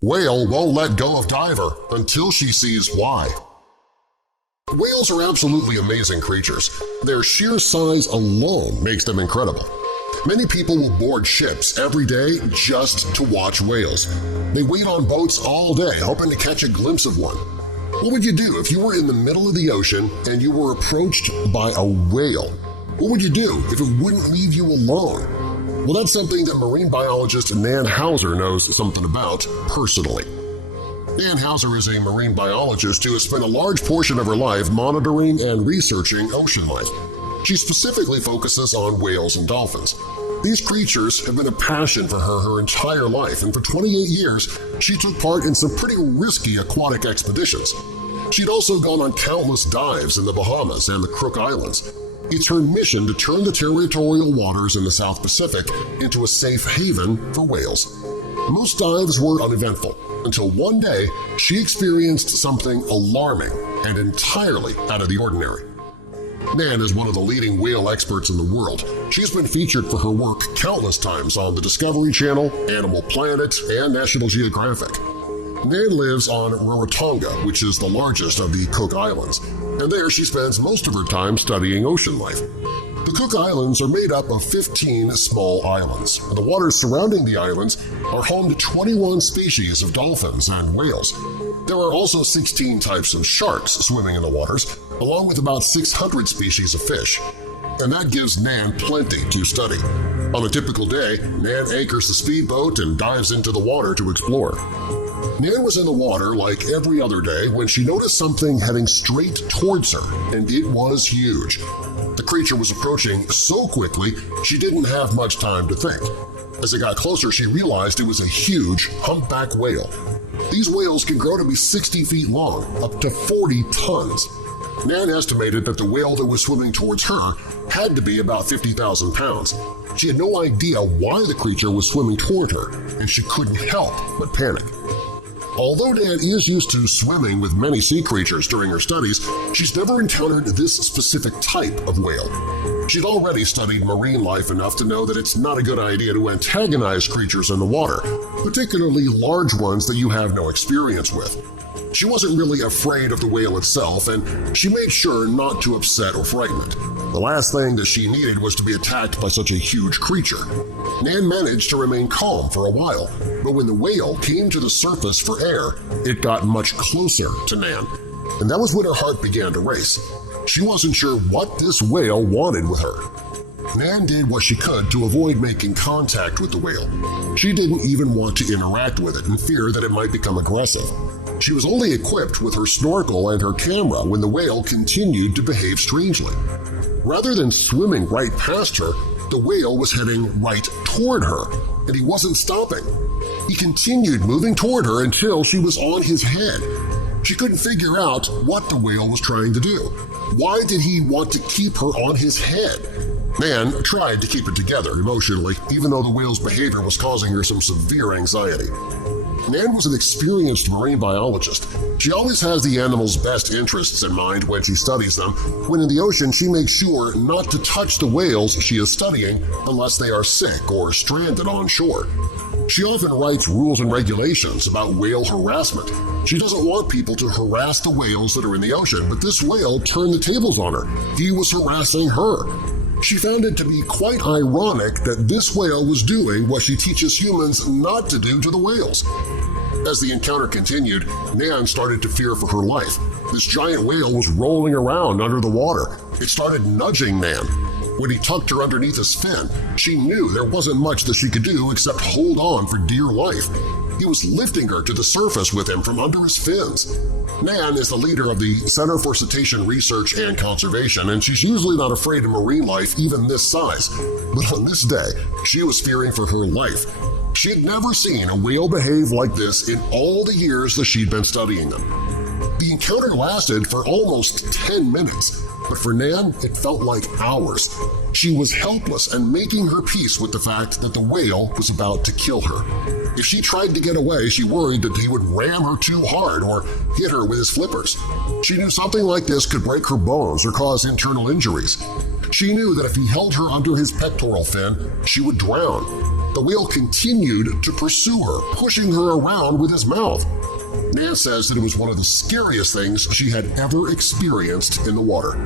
Whale won't let go of diver until she sees why. Whales are absolutely amazing creatures. Their sheer size alone makes them incredible. Many people will board ships every day just to watch whales. They wait on boats all day hoping to catch a glimpse of one. What would you do if you were in the middle of the ocean and you were approached by a whale? What would you do if it wouldn't leave you alone? Well, that's something that marine biologist Nan Hauser knows something about personally. Nan Hauser is a marine biologist who has spent a large portion of her life monitoring and researching ocean life. She specifically focuses on whales and dolphins. These creatures have been a passion for her entire life, and for 28 years, she took part in some pretty risky aquatic expeditions. She'd also gone on countless dives in the Bahamas and the Cook Islands. It's her mission to turn the territorial waters in the South Pacific into a safe haven for whales. Most dives were uneventful, until one day she experienced something alarming and entirely out of the ordinary. Nan is one of the leading whale experts in the world. She's been featured for her work countless times on the Discovery Channel, Animal Planet, and National Geographic. Nan lives on Rarotonga, which is the largest of the Cook Islands, and there she spends most of her time studying ocean life. The Cook Islands are made up of 15 small islands, and the waters surrounding the islands are home to 21 species of dolphins and whales. There are also 16 types of sharks swimming in the waters, along with about 600 species of fish. And that gives Nan plenty to study. On a typical day, Nan anchors the speedboat and dives into the water to explore. Nan was in the water like every other day when she noticed something heading straight towards her, and it was huge. The creature was approaching so quickly she didn't have much time to think. As it got closer, she realized it was a huge humpback whale. These whales can grow to be 60 feet long, up to 40 tons. Nan estimated that the whale that was swimming towards her had to be about 50,000 pounds. She had no idea why the creature was swimming toward her, and she couldn't help but panic. Although Nan is used to swimming with many sea creatures during her studies, she's never encountered this specific type of whale. She'd already studied marine life enough to know that it's not a good idea to antagonize creatures in the water, particularly large ones that you have no experience with. She wasn't really afraid of the whale itself, and she made sure not to upset or frighten it. The last thing that she needed was to be attacked by such a huge creature. Nan managed to remain calm for a while, but when the whale came to the surface for air, it got much closer to Nan. And that was when her heart began to race. She wasn't sure what this whale wanted with her. Nan did what she could to avoid making contact with the whale. She didn't even want to interact with it in fear that it might become aggressive. She was only equipped with her snorkel and her camera when the whale continued to behave strangely. Rather than swimming right past her, the whale was heading right toward her, and he wasn't stopping. He continued moving toward her until she was on his head. She couldn't figure out what the whale was trying to do. Why did he want to keep her on his head? Nan tried to keep it together emotionally, even though the whale's behavior was causing her some severe anxiety. Nan was an experienced marine biologist. She always has the animal's best interests in mind when she studies them. When in the ocean, she makes sure not to touch the whales she is studying unless they are sick or stranded on shore. She often writes rules and regulations about whale harassment. She doesn't want people to harass the whales that are in the ocean, but this whale turned the tables on her. He was harassing her. She found it to be quite ironic that this whale was doing what she teaches humans not to do to the whales. As the encounter continued, Nan started to fear for her life. This giant whale was rolling around under the water. It started nudging Nan. When he tucked her underneath his fin, she knew there wasn't much that she could do except hold on for dear life. He was lifting her to the surface with him from under his fins. Nan is the leader of the Center for Cetacean Research and Conservation, and she's usually not afraid of marine life even this size. But on this day, she was fearing for her life. She had never seen a whale behave like this in all the years that she'd been studying them. The encounter lasted for almost 10 minutes, but for Nan, it felt like hours. She was helpless and making her peace with the fact that the whale was about to kill her. If she tried to get away, she worried that he would ram her too hard or hit her with his flippers. She knew something like this could break her bones or cause internal injuries. She knew that if he held her under his pectoral fin, she would drown. The whale continued to pursue her, pushing her around with his mouth. Nan says that it was one of the scariest things she had ever experienced in the water.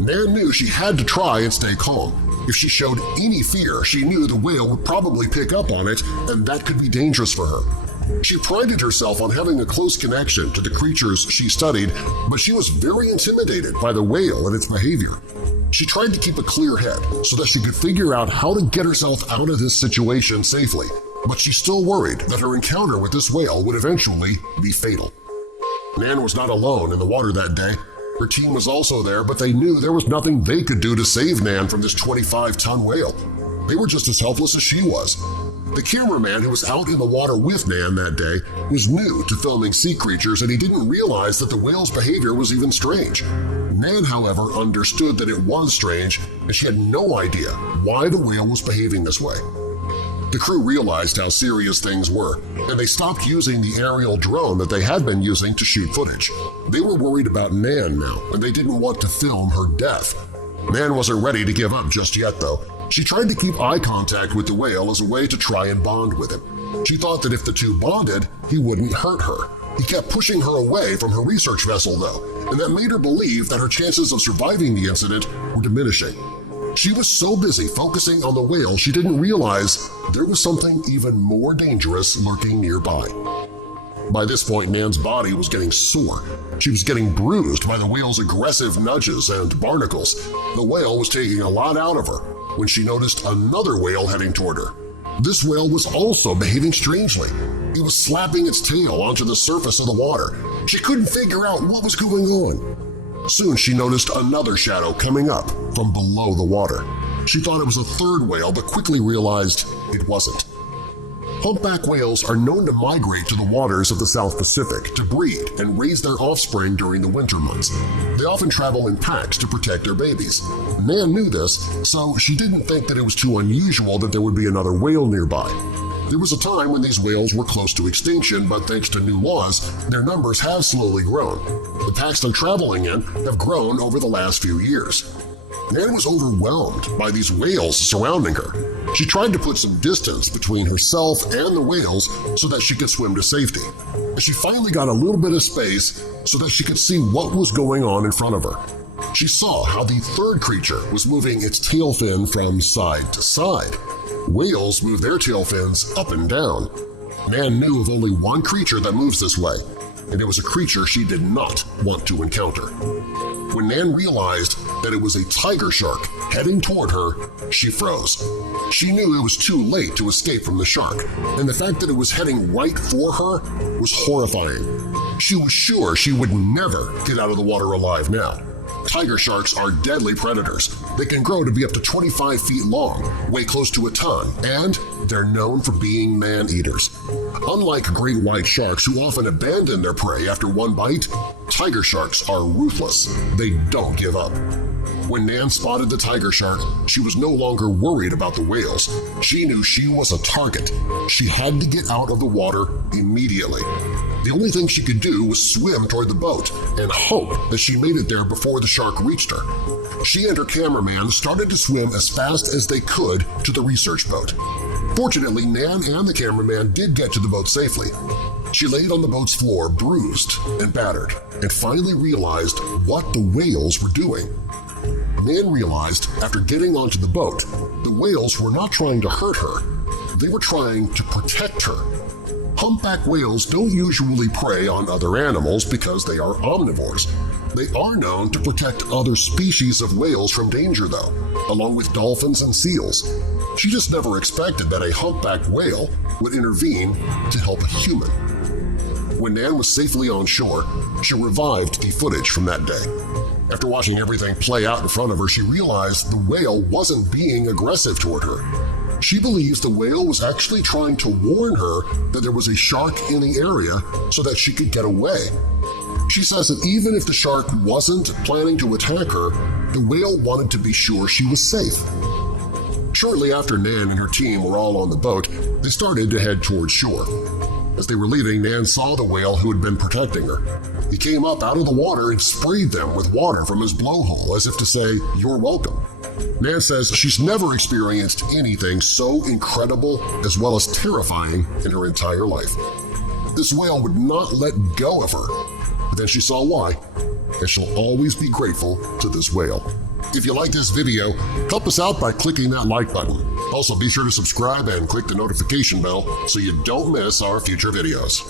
Nan knew she had to try and stay calm. If she showed any fear, she knew the whale would probably pick up on it, and that could be dangerous for her. She prided herself on having a close connection to the creatures she studied, but she was very intimidated by the whale and its behavior. She tried to keep a clear head so that she could figure out how to get herself out of this situation safely, but she still worried that her encounter with this whale would eventually be fatal. Nan was not alone in the water that day. Her team was also there, but they knew there was nothing they could do to save Nan from this 25-ton whale. They were just as helpless as she was. The cameraman who was out in the water with Nan that day was new to filming sea creatures, and he didn't realize that the whale's behavior was even strange. Nan, however, understood that it was strange, and she had no idea why the whale was behaving this way. The crew realized how serious things were, and they stopped using the aerial drone that they had been using to shoot footage. They were worried about Nan now, and they didn't want to film her death. Nan wasn't ready to give up just yet, though. She tried to keep eye contact with the whale as a way to try and bond with him. She thought that if the two bonded, he wouldn't hurt her. He kept pushing her away from her research vessel, though, and that made her believe that her chances of surviving the incident were diminishing. She was so busy focusing on the whale she didn't realize there was something even more dangerous lurking nearby. By this point, Nan's body was getting sore. She was getting bruised by the whale's aggressive nudges and barnacles. The whale was taking a lot out of her when she noticed another whale heading toward her. This whale was also behaving strangely. It was slapping its tail onto the surface of the water. She couldn't figure out what was going on. Soon she noticed another shadow coming up from below the water. She thought it was a third whale, but quickly realized it wasn't. Humpback whales are known to migrate to the waters of the South Pacific to breed and raise their offspring during the winter months. They often travel in packs to protect their babies. Nan knew this, so she didn't think that it was too unusual that there would be another whale nearby. There was a time when these whales were close to extinction, but thanks to new laws, their numbers have slowly grown. The packs they're traveling in have grown over the last few years. Nan was overwhelmed by these whales surrounding her. She tried to put some distance between herself and the whales so that she could swim to safety. And she finally got a little bit of space so that she could see what was going on in front of her. She saw how the third creature was moving its tail fin from side to side. Whales move their tail fins up and down. Nan knew of only one creature that moves this way, and it was a creature she did not want to encounter. When Nan realized that it was a tiger shark heading toward her, she froze. She knew it was too late to escape from the shark, and the fact that it was heading right for her was horrifying. She was sure she would never get out of the water alive now. Tiger sharks are deadly predators. They can grow to be up to 25 feet long, weigh close to a ton, and they're known for being man-eaters. Unlike great white sharks who often abandon their prey after one bite, tiger sharks are ruthless. They don't give up. When Nan spotted the tiger shark, she was no longer worried about the whales. She knew she was a target. She had to get out of the water immediately. The only thing she could do was swim toward the boat and hope that she made it there before the shark reached her. She and her cameraman started to swim as fast as they could to the research boat. Fortunately, Nan and the cameraman did get to the boat safely. She laid on the boat's floor, bruised and battered, and finally realized what the whales were doing. Nan realized after getting onto the boat, the whales were not trying to hurt her. They were trying to protect her. Humpback whales don't usually prey on other animals because they are omnivores. They are known to protect other species of whales from danger, though, along with dolphins and seals. She just never expected that a humpback whale would intervene to help a human. When Nan was safely on shore, she revived the footage from that day. After watching everything play out in front of her, she realized the whale wasn't being aggressive toward her. She believes the whale was actually trying to warn her that there was a shark in the area so that she could get away. She says that even if the shark wasn't planning to attack her, the whale wanted to be sure she was safe. Shortly after Nan and her team were all on the boat, they started to head towards shore. As they were leaving, Nan saw the whale who had been protecting her. He came up out of the water and sprayed them with water from his blowhole as if to say, "You're welcome." Nan says she's never experienced anything so incredible as well as terrifying in her entire life. This whale would not let go of her, but then she saw why, and she'll always be grateful to this whale. If you like this video, help us out by clicking that like button. Also, be sure to subscribe and click the notification bell so you don't miss our future videos.